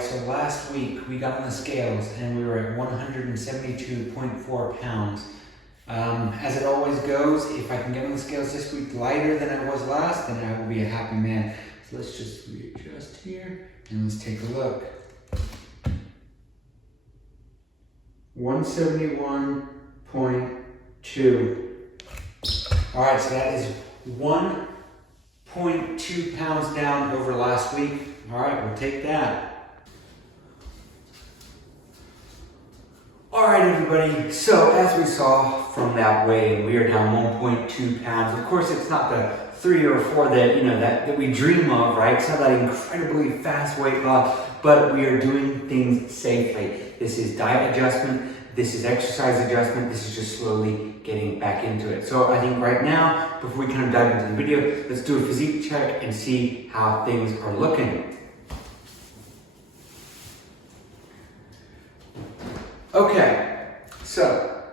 right, so last week we got on the scales and we were at 172.4 pounds. As it always goes, if I can get on the scales this week lighter than I was last, then I will be a happy man. So let's just readjust here and let's take a look. 171.2. All right, so that is 1.2 pounds down over last week. All right, we'll take that. All right, everybody. So as we saw from that weigh, we are down 1.2 pounds. Of course, it's not the 3 or 4 that that we dream of, right? It's not that incredibly fast weight loss, but we are doing things safely. This is diet adjustment. This is exercise adjustment. This is just slowly getting back into it. So I think right now, before we kind of dive into the video, let's do a physique check and see how things are looking. Okay, so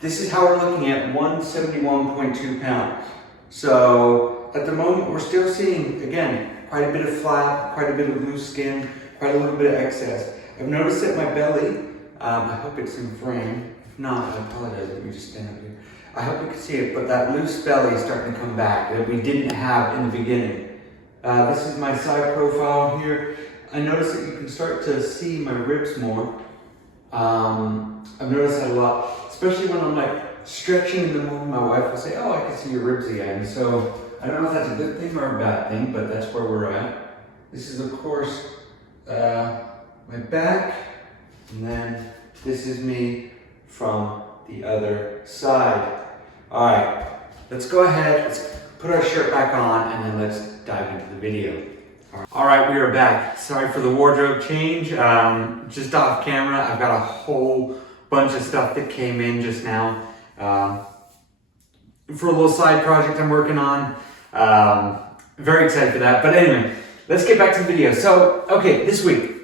this is how we're looking at 171.2 pounds. So at the moment, we're still seeing, again, quite a bit of flap, quite a bit of loose skin, quite a little bit of excess. I've noticed that my belly, I hope it's in frame. If not, I apologize. Let me just stand up here. I hope you can see it, but that loose belly is starting to come back that we didn't have in the beginning. This is my side profile here. I noticed that you can start to see my ribs more. I've noticed that a lot, especially when I'm like stretching in the morning. My wife will say, "Oh, I can see your ribs again." So I don't know if that's a good thing or a bad thing, but that's where we're at. This is, of course, my back, and then this is me from the other side. All right, let's go ahead, let's put our shirt back on, and then let's dive into the video. All right, we are back. Sorry for the wardrobe change. Just off camera, I've got a whole bunch of stuff that came in just now for a little side project I'm working on. Very excited for that. But anyway, let's get back to the video. So, okay, this week,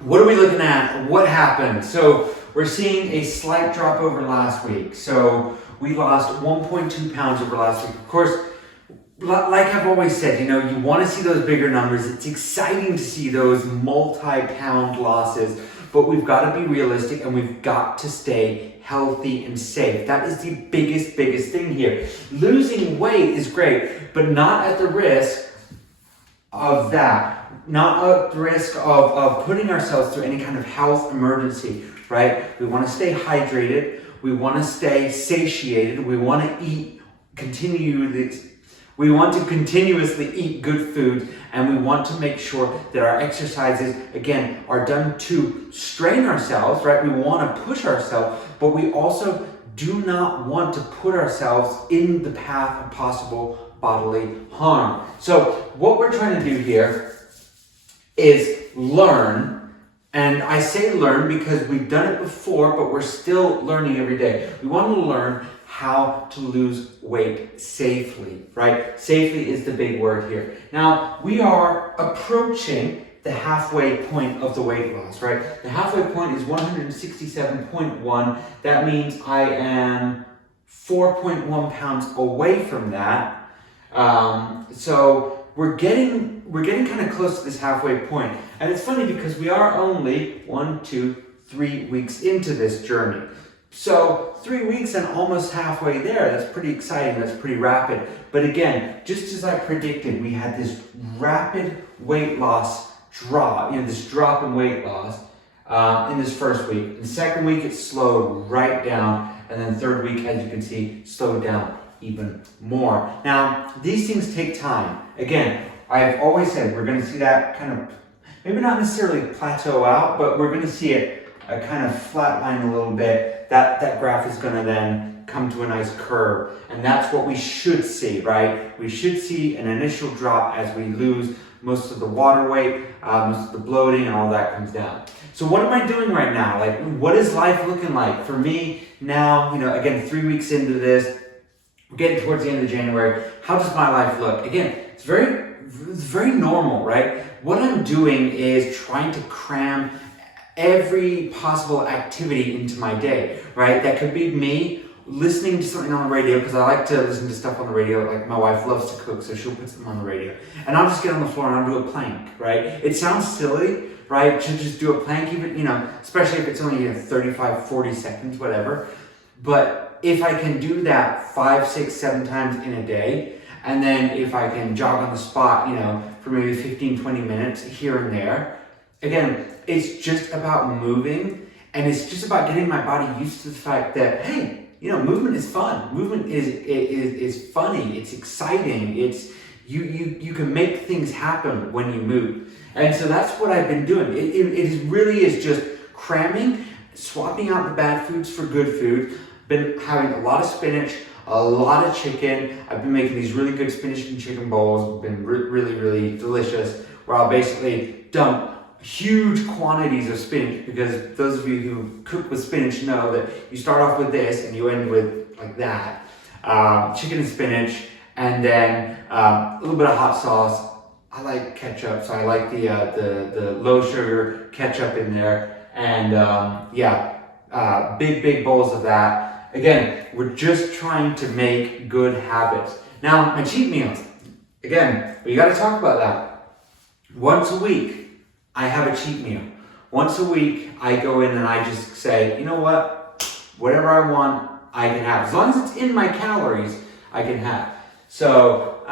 what are we looking at? What happened? So we're seeing a slight drop over last week. So we lost 1.2 pounds over last week. Of course, like I've always said, you want to see those bigger numbers. It's exciting to see those multi-pound losses, but we've got to be realistic and we've got to stay healthy and safe. That is the biggest thing here. Losing weight is great, but not at the risk of that. Not at the risk of putting ourselves through any kind of health emergency, right? We want to stay hydrated. We want to stay satiated. We want to We want to continuously eat good food, and we want to make sure that our exercises, again, are done to strain ourselves, right? We want to push ourselves, but we also do not want to put ourselves in the path of possible bodily harm. So what we're trying to do here is learn, and I say learn because we've done it before, but we're still learning every day. We want to learn how to lose weight safely, right? Safely is the big word here. Now, we are approaching the halfway point of the weight loss, right? The halfway point is 167.1. That means I am 4.1 pounds away from that. So we're getting kind of close to this halfway point. And it's funny because we are only 1, 2, 3 weeks into this journey. So 3 weeks and almost halfway there, that's pretty exciting, that's pretty rapid. But again, just as I predicted, we had this rapid weight loss drop, this drop in weight loss in this first week. In the second week, it slowed right down. And then third week, as you can see, slowed down even more. Now, these things take time. Again, I've always said we're going to see that kind of, maybe not necessarily plateau out, but we're going to see it kind of flatline a little bit. That graph is going to then come to a nice curve, and that's what we should see, right? We should see an initial drop as we lose most of the water weight, most of the bloating, and all that comes down. So what am I doing right now? Like, what is life looking like for me now? Again, 3 weeks into this, we're getting towards the end of January. How does my life look? Again, it's very normal, right? What I'm doing is trying to cram every possible activity into my day, right? That could be me listening to something on the radio, because I like to listen to stuff on the radio. Like my wife loves to cook, so she'll put something on the radio. And I'll just get on the floor and I'll do a plank, right? It sounds silly, right, to just do a plank, even, especially if it's only 35, 40 seconds, whatever. But if I can do that 5, 6, 7 times in a day, and then if I can jog on the spot, for maybe 15, 20 minutes here and there, again, it's just about moving, and it's just about getting my body used to the fact that, hey, movement is fun. Movement is funny. It's exciting. It's you can make things happen when you move. And so that's what I've been doing. It really is just cramming, swapping out the bad foods for good food. Been having a lot of spinach, a lot of chicken. I've been making these really good spinach and chicken bowls. Been really, really delicious. Where I'll basically dump huge quantities of spinach, because those of you who cook with spinach know that you start off with this and you end with like that. Chicken and spinach, and then a little bit of hot sauce. I like ketchup, so I like the low sugar ketchup in there, and big bowls of that. Again, we're just trying to make good habits. Now, my cheat meals. Again, we got to talk about that. Once a week, I have a cheat meal. Once a week, I go in and I just say, you know what? Whatever I want, I can have. As long as it's in my calories, I can have. So,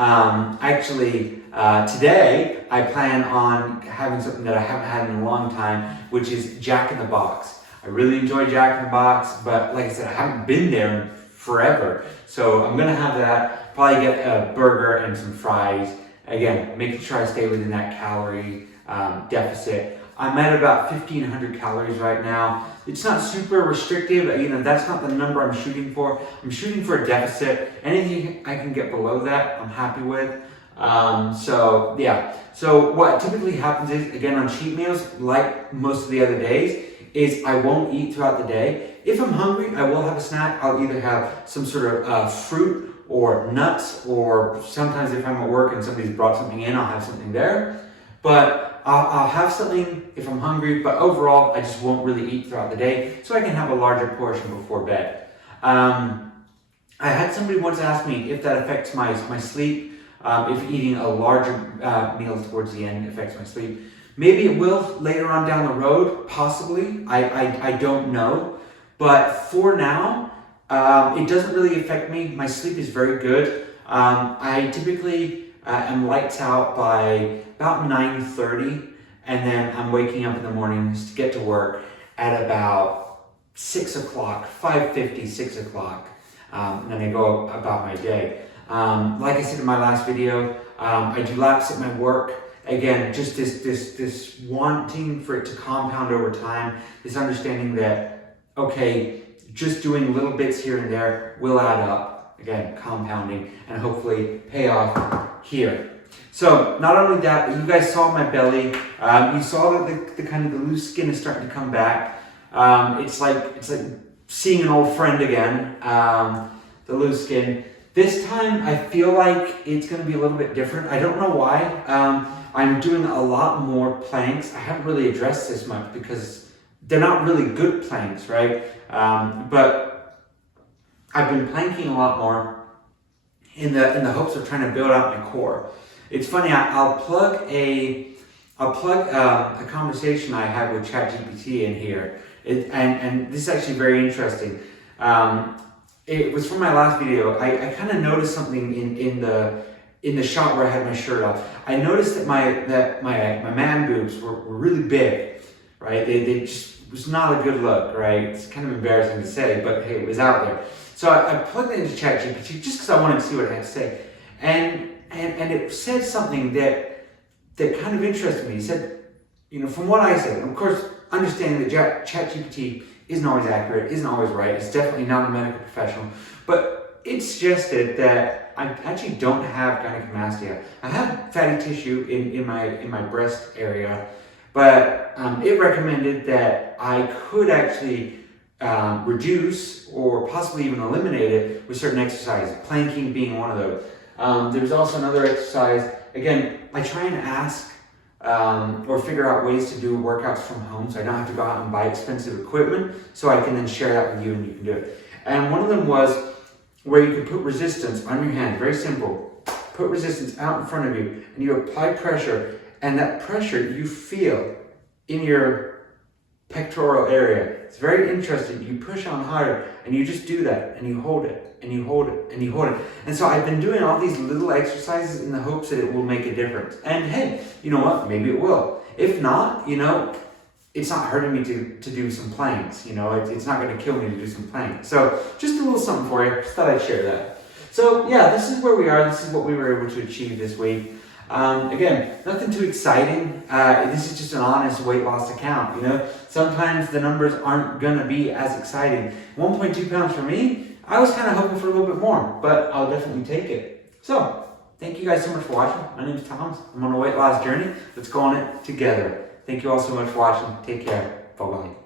today, I plan on having something that I haven't had in a long time, which is Jack in the Box. I really enjoy Jack in the Box, but like I said, I haven't been there in forever. So I'm gonna have that, probably get a burger and some fries. Again, making sure I stay within that calorie deficit. I'm at about 1,500 calories right now. It's not super restrictive, that's not the number I'm shooting for. I'm shooting for a deficit. Anything I can get below that, I'm happy with. So what typically happens is, again, on cheat meals, like most of the other days, is I won't eat throughout the day. If I'm hungry, I will have a snack. I'll either have some sort of fruit or nuts, or sometimes if I'm at work and somebody's brought something in, I'll have something there. But I'll have something if I'm hungry, but overall, I just won't really eat throughout the day, so I can have a larger portion before bed. I had somebody once ask me if that affects my sleep, if eating a larger meal towards the end affects my sleep. Maybe it will later on down the road, possibly. I don't know. But for now, it doesn't really affect me. My sleep is very good. I typically am lights out by about 9:30, and then I'm waking up in the mornings to get to work at about 6 o'clock, 5:50, 6 o'clock, and then I go about my day. Like I said in my last video, I do laps at my work. Again, just this wanting for it to compound over time, this understanding that, okay, just doing little bits here and there will add up, again, compounding, and hopefully pay off here. So not only that, but you guys saw my belly. You saw that the kind of the loose skin is starting to come back. It's like seeing an old friend again, the loose skin. This time I feel like it's going to be a little bit different. I don't know why. I'm doing a lot more planks. I haven't really addressed this much because they're not really good planks, right? But I've been planking a lot more in the hopes of trying to build out my core. It's funny. I'll plug a conversation I had with ChatGPT in here, and this is actually very interesting. It was from my last video. I kind of noticed something in the shot where I had my shirt off. I noticed that my man boobs were really big, right? They just, it was not a good look, right? It's kind of embarrassing to say, but hey, it was out there. So I plugged it into ChatGPT just because I wanted to see what it had to say. And it said something that kind of interested me. It said, from what I said, and of course, understanding that ChatGPT isn't always accurate, isn't always right. It's definitely not a medical professional, but it suggested that I actually don't have gynecomastia. I have fatty tissue in my breast area, but it recommended that I could actually reduce or possibly even eliminate it with certain exercises, planking being one of those. There's also another exercise. Again, I try and ask or figure out ways to do workouts from home so I don't have to go out and buy expensive equipment, so I can then share that with you and you can do it. And one of them was where you could put resistance on your hand, very simple. Put resistance out in front of you and you apply pressure, and that pressure you feel in your pectoral area. It's very interesting. You push on harder and you just do that and you hold it and you hold it and you hold it. And so I've been doing all these little exercises in the hopes that it will make a difference. And hey, you know what? Maybe it will. If not, you know, it's not hurting me to do some planks. You know, it's not going to kill me to do some planks. So just a little something for you. Just thought I'd share that. So yeah, this is where we are. This is what we were able to achieve this week. Again, nothing too exciting. This is just an honest weight loss account. You know, sometimes the numbers aren't going to be as exciting. 1.2 pounds for me, I was kind of hoping for a little bit more, but I'll definitely take it. So thank you guys so much for watching. My name is Thomas. I'm on a weight loss journey. Let's go on it together. Thank you all so much for watching. Take care. Bye-bye.